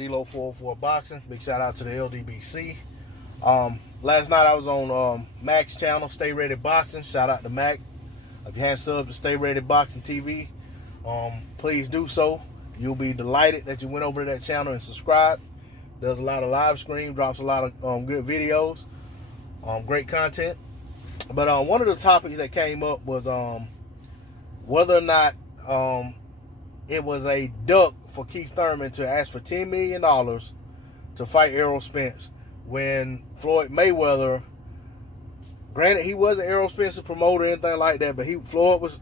D-Lo 404 Boxing. Big shout out to the LDBC. Last night I was on Mac's channel, Stay Ready Boxing. Shout out to Mac. If you haven't subbed to Stay Ready Boxing TV, please do so. You'll be delighted that you went over to that channel and subscribed. Does a lot of live stream, drops a lot of good videos, great content. But one of the topics that came up was whether or not it was a duck for Keith Thurman to ask for $10 million to fight Errol Spence when Floyd Mayweather, granted he wasn't Errol Spence's promoter or anything like that, but Floyd was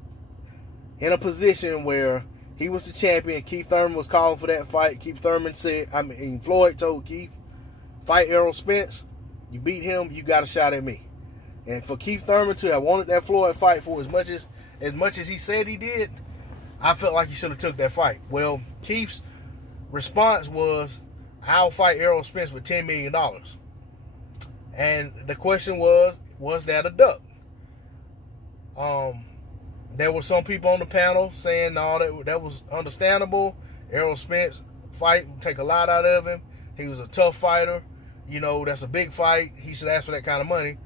in a position where he was the champion. Keith Thurman was calling for that fight. Floyd told Keith, fight Errol Spence. You beat him, you got a shot at me. And for Keith Thurman to have wanted that Floyd fight for as much as he said he did, I felt like he should have took that fight. Well, Keith's response was, I'll fight Errol Spence for $10 million. And the question was that a duck? There were some people on the panel saying, no, that was understandable. Errol Spence fight would take a lot out of him. He was a tough fighter. You know, that's a big fight. He should ask for that kind of money.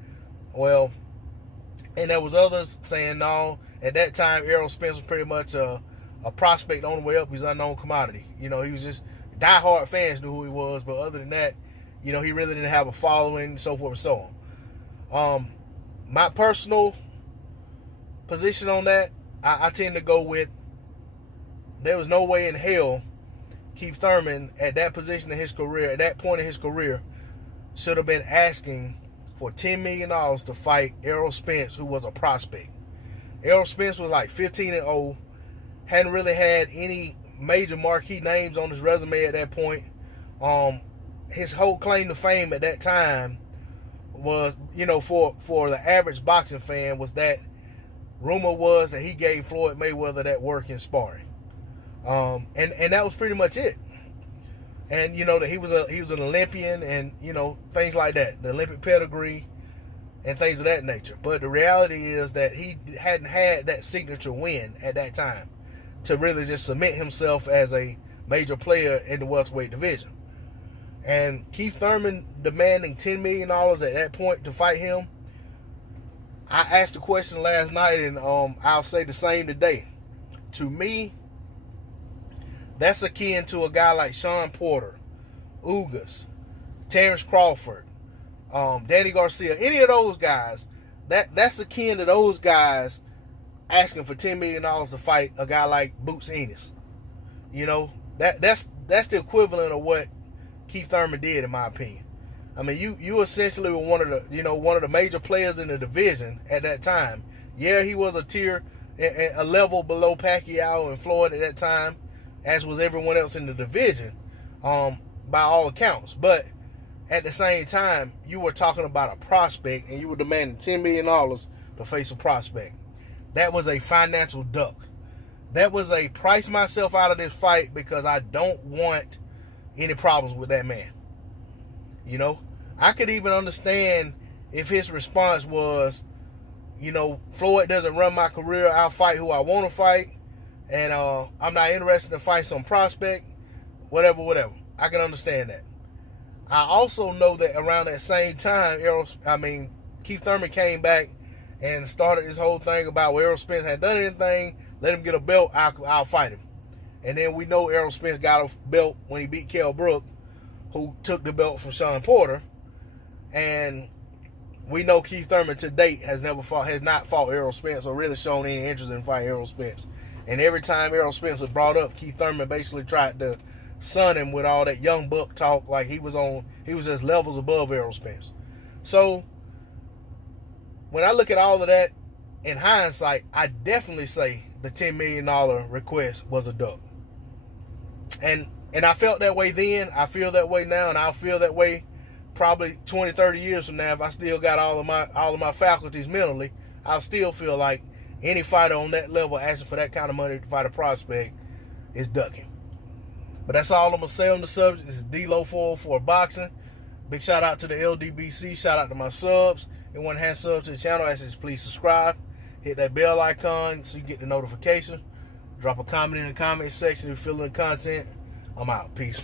Well, and there was others saying, no, at that time, Errol Spence was pretty much a prospect on the way up. He's an unknown commodity. You know, he was just, diehard fans knew who he was, but other than that, you know, he really didn't have a following, so forth and so on. My personal position on that, I tend to go with, there was no way in hell Keith Thurman at that position in his career, at that point in his career, should have been asking for $10 million to fight Errol Spence, who was a prospect. Errol Spence was like 15-0, hadn't really had any major marquee names on his resume at that point. His whole claim to fame at that time was, you know, for the average boxing fan, was that rumor was that he gave Floyd Mayweather that work in sparring. And that was pretty much it. And, you know, that he was an Olympian and, you know, things like that, the Olympic pedigree and things of that nature. But the reality is that he hadn't had that signature win at that time to really just cement himself as a major player in the welterweight division. And Keith Thurman demanding $10 million at that point to fight him, I asked the question last night, and I'll say the same today. To me, that's akin to a guy like Shawn Porter, Ugas, Terrence Crawford, Danny Garcia, any of those guys. That's akin to those guys asking for $10 million to fight a guy like Boots Ennis. You know, that's the equivalent of what Keith Thurman did, in my opinion. I mean, you essentially were one of the major players in the division at that time. Yeah, he was a level below Pacquiao and Floyd at that time, as was everyone else in the division, by all accounts. But at the same time, you were talking about a prospect, and you were demanding $10 million to face a prospect. That was a financial duck. That was a price myself out of this fight because I don't want any problems with that man. You know, I could even understand if his response was, you know, Floyd doesn't run my career, I'll fight who I want to fight, and I'm not interested in fight some prospect, whatever. I can understand that. I also know that around that same time, Keith Thurman came back and started this whole thing about, well, Errol Spence hadn't done anything, let him get a belt, I'll fight him. And then we know Errol Spence got a belt when he beat Kell Brook, who took the belt from Shawn Porter. And we know Keith Thurman to date has not fought Errol Spence or really shown any interest in fighting Errol Spence. And every time Errol Spence was brought up, Keith Thurman basically tried to sun him with all that young buck talk, like he was just levels above Errol Spence. So when I look at all of that in hindsight, I definitely say the $10 million request was a duck. And I felt that way then, I feel that way now, and I'll feel that way probably 20, 30 years from now. If I still got all of my faculties mentally, I'll still feel like any fighter on that level asking for that kind of money to fight a prospect is ducking. But that's all I'm going to say on the subject. This is D-Lo 404 Boxing. Big shout out to the LDBC. Shout out to my subs. Anyone has subs to the channel, I ask you to please subscribe. Hit that bell icon so you get the notification. Drop a comment in the comment section if you're feeling the content. I'm out. Peace.